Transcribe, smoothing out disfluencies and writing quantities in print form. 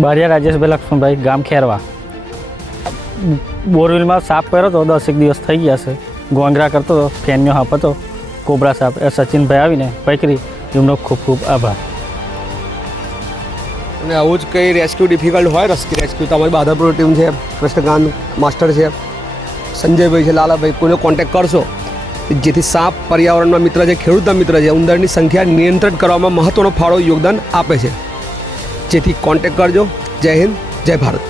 બારિયા રાજેશભાઈ લક્ષ્મણભાઈ, ગામ ખેરવા. બોરવેલમાં સાપ કર્યો હતો, 10 દિવસ થઈ ગયા છે. ગોંગરા કરતો હતો, ફેન્યો સાપ હતો, કોબરા સાપ. એ સચિનભાઈ આવીને પકડી, એમનો ખૂબ ખૂબ આભાર. અને આવું જ કંઈ રેસ્ક્યુ ડિફિકલ્ટ હોય, રેસ્ક્યુ તો અમારી બાધાપુર ટીમ છે, કૃષ્ણકાંત માસ્ટર છે, સંજયભાઈ છે, લાલાભાઈ, કોઈને કોન્ટેક્ટ કરશો જેથી સાપ પર્યાવરણના મિત્ર છે, ખેડૂતના મિત્ર છે, ઉંદરની સંખ્યા નિયંત્રિત કરવામાં મહત્ત્વનો ફાળો યોગદાન આપે છે. જેથી કોન્ટેક્ટ કરજો. જય હિન્દ, જય ભારત.